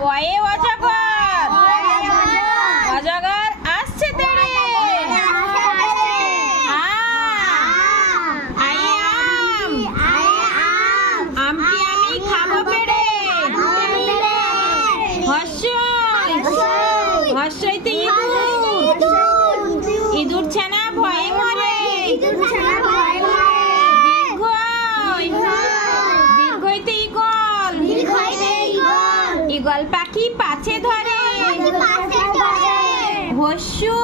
পয়ে অজগর, অজগর আসছে তেড়ে। আমটি আমি খাবো পেড়ে। হর্ষই, হর্ষইতে ইঁদুর, ইঁদুর ছানা ভয়ে মরে। দীর্ঘই, দীর্ঘইতে ঈগল, ঈগল পাখি পাছে ধরে। হর্ষু,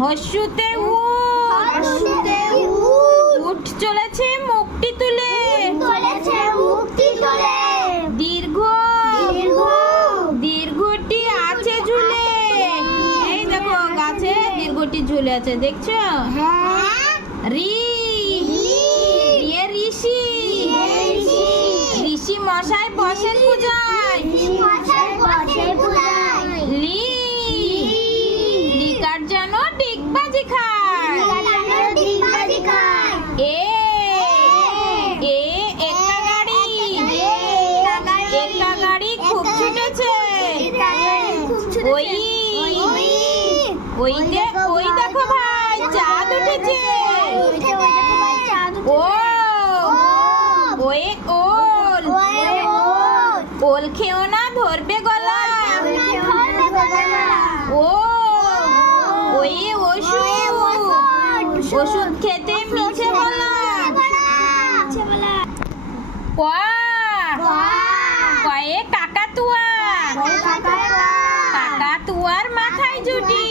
হর্ষুতে উট, উঠ চলেছে মুখটি তুলে। দীর্ঘ, দীর্ঘটি আছে ঝুলে। এই দেখো গাছে দীর্ঘটি ঝুলে আছে, দেখছো? রি, রিয়ে ঋষি, ঋষি মশাই বসেন পূজায়। লি, লিকার যেন ডিগবাজি খায়। এ, এ একা গাড়ি, একা গাড়ি খুব ছুটেছে। ওই, ওইতে ওই দেখো ভাই চাঁদ উঠেছে। ও, ওয়ে ওল, ওল খেও না ধরবে গলা। ও, ওই ওষুধ, ওষুধ খেতে মিছে বলা। কয়ে কাকাতুয়া, কাকাতুয়ার মাথায় জুটি।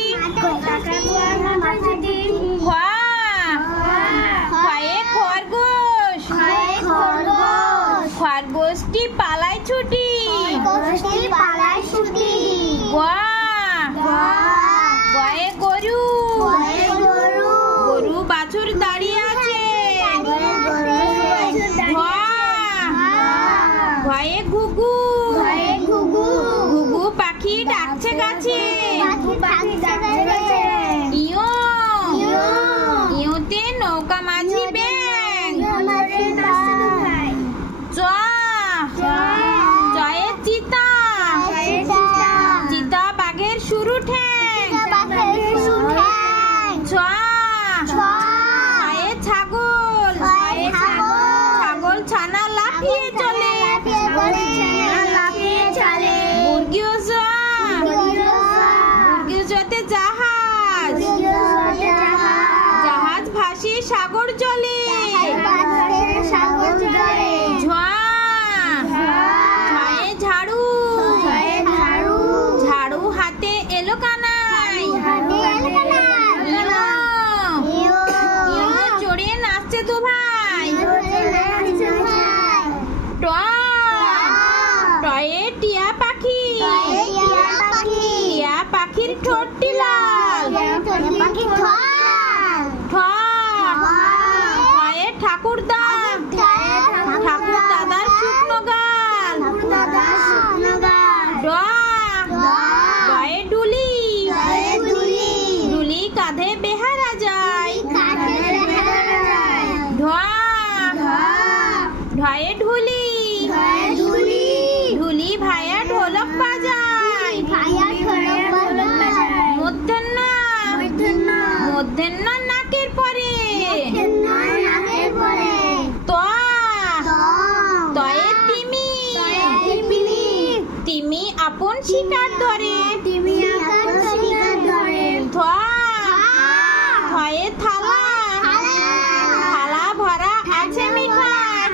কয়ে খরগোশ, খরগোশটি পালায় ছুটি। গয়ে গরু, গরু বাছুর দাঁড়িয়ে আছে। ভয়ে ঘুঘু, ঘুঘু পাখি ডাকছে গাছে। ইয়ো, ইয়োতে নৌকা মাঝি ব্যাং। জয়ে চিতা, চিতা বাঘের শুরু ঠ্যাং। ছয়ে ছাগল, ছাগল ছানা লাফিয়ে চলে। মুরগিও মুরগিওতে জাহাজ, জাহাজ ভাসিয়ে সাগর চলে। ঝয়ে ঝাড়ু, ঝাড়ু হাতে এলো কানাই। ইয়ো চড়ে নাচছে তো ভাই। টয়ে টিয়া পাখি, টিয়া পাখির ঠোঁটটি লাল। ঠয়ে ঠাকুরদা, ঠাকুর দাদার শুকনো গাল। ডয়ে ডুলি, ডুলি কাঁধে বেহারা যায়। ঢয়ে ঢুলি, ঢুলি ভাইয়া ঢোলক বাজায়। মধ্যাহ্ন নাকের পরে। তয়ে তিমি, তিমি আপন শিকার ধরে। থয়ে থালা, থালা ভরা আছে মিঠাই।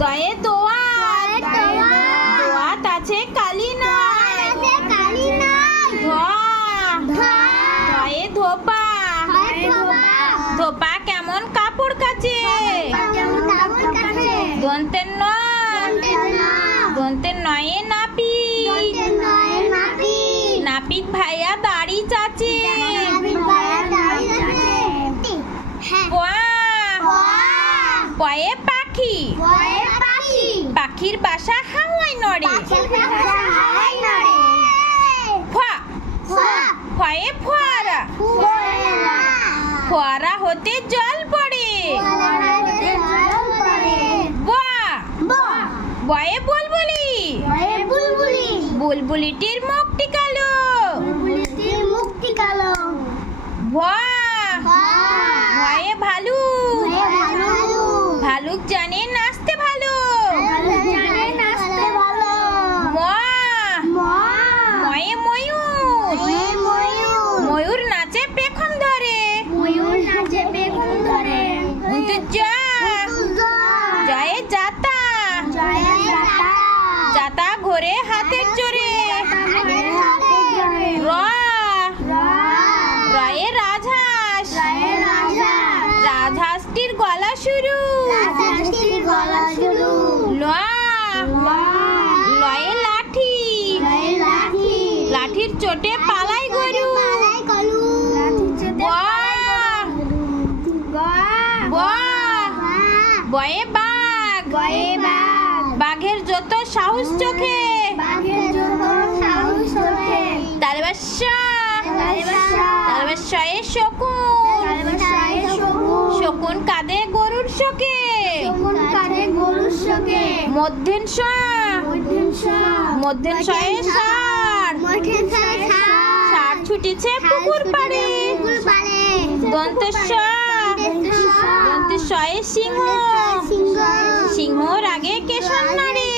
দয়ে দোয়াত, দোয়াত আছে কালি নাই। ধয়ে ধোপা, ধোপা কেমন কাপড় কাচে। দন্তের নয়ে নাপিত, নাপিত ভাইয়া দাড়ি চাচে। পয়ে পাখি, পাখির বাসা হাওয়ায় নড়ে। ফয়ে ফোয়ারা, ফোয়ারা হতে জল পড়ে। বাহ! বুলবুলিটির মুখটি কালো। বুলবুলিটির মুখটি কালো। বাহ, ভয়ে ভালুক। ভালুক জানে নাচতে ভালো। জানে নাচতে ভালো। ময়ে ময়ূর। ময়ূর নাচে পেখম ধরে। ময়ূর নাচে বেগুন ধরে। জয়ে যাতা। যাতা ঘোরে হাতের চড়ে। রয়ে রাজহাঁস। রাজহাঁসটির গলা শুরু। লয়ে লাঠি। লাঠির চোটে পালাই গরু। বয়ে বাঘ। বাঘের যত সাহস চোখে। তালবাসয়ে শকুন। শকুন কাঁদে গরুর শোকে। মধ্যে ষাঁড়। ষাঁড় ছুটিছে পুকুর পাড়ে। দন্তেশ্বয়ে সিংহ। সিংহর আগে কেশর নাড়ে।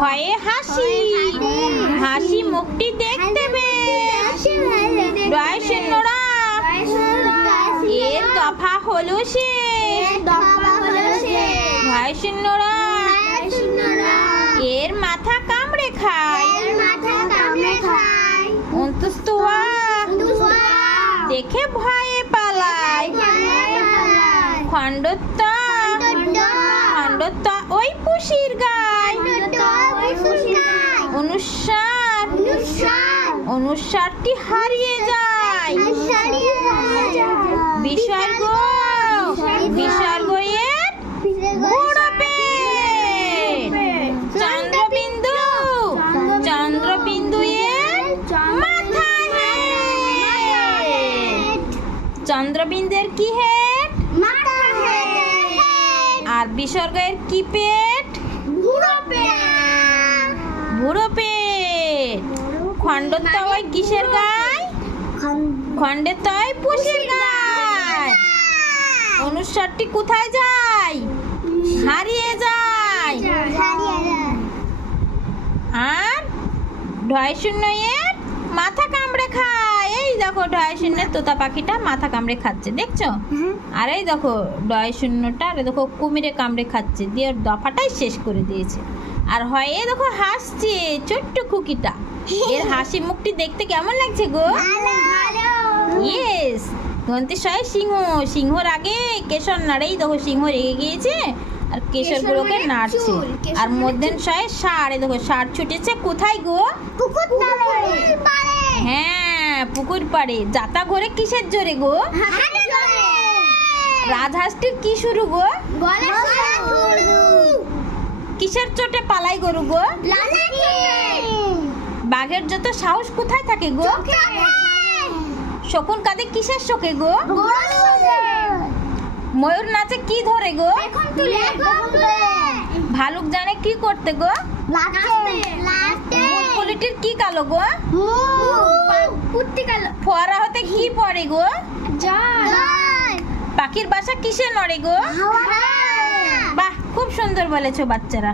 হয়ে হাসি। হাসি মুখটি দেখতে বেশ। ডয় শূন্যরা। এর দফা হলো শেষ। ভয় শূন্যরা। এর মাথা কামড়ে খায়। অন্তস্তোয়া। দেখে ভয়ে পালায়। খণ্ডত্তা। ওই পুষির গায়। অনুসারটি হারিয়ে যায়। বিসর্গ এর বুড়ো পেট। চন্দ্রবিন্দু এর মাথা হেড। চন্দ্রবিন্দুর কি হেড? আর বিসর্গের কি পেট? বুড়ো পেট। খণ্ডত্ব ওই কিসের গায়? খণ্ডের তয় পুষির গায়। অনুসারটি কোথায় যায়? হারিয়ে যায়। আর ঢয় শূন্য এর মাথা কামড়ে খায়। এই দেখো ঢয় শূন্যের তোতা পাখিটা মাথা কামড়ে খাচ্ছে, দেখছো? আর এই দেখো ঢয় শূন্যটা, আর দেখো কুমিরে কামড়ে খাচ্ছে, দিয়ে ওর দফাটাই শেষ করে দিয়েছে। আর হয় এ দেখো হাসছে ছোট্ট খুকিটা। এর হাসি মুখটি দেখতে কেমন লাগছে গো? ইয়েস। দন্তেশ্বয়ে সিংহ। সিংহর আগে কেশর নাড়ে। এই দেখো সিংহ রেগে গিয়েছে আর কেশরগুলোকে নাড়ছে। আর মধ্যেশ্বয়ে ষাঁড়। এই দেখো ষাঁড় ছুটেছে কোথায় গো? হ্যাঁ, পুকুর পাড়ে। যাতা ঘোরে কিসের জোরে গো? রাজহাঁসটির কি শুরু গো? কিসের চোটে পালাই গরু গো? বাঘের যত সাহস কোথায় থাকে গো? শকুন কাঁদে কিসের শোকে গো? ময়ূর নাচে কি ধরে গো? ভালুক জানে কি করতে গো? বুলবুলিটির কি কালো গো? ফোয়ারা হতে কি পড়ে গো? পাখির বাসা কিসে নড়ে গো? বাহ, খুব সুন্দর বলেছো বাচ্চারা।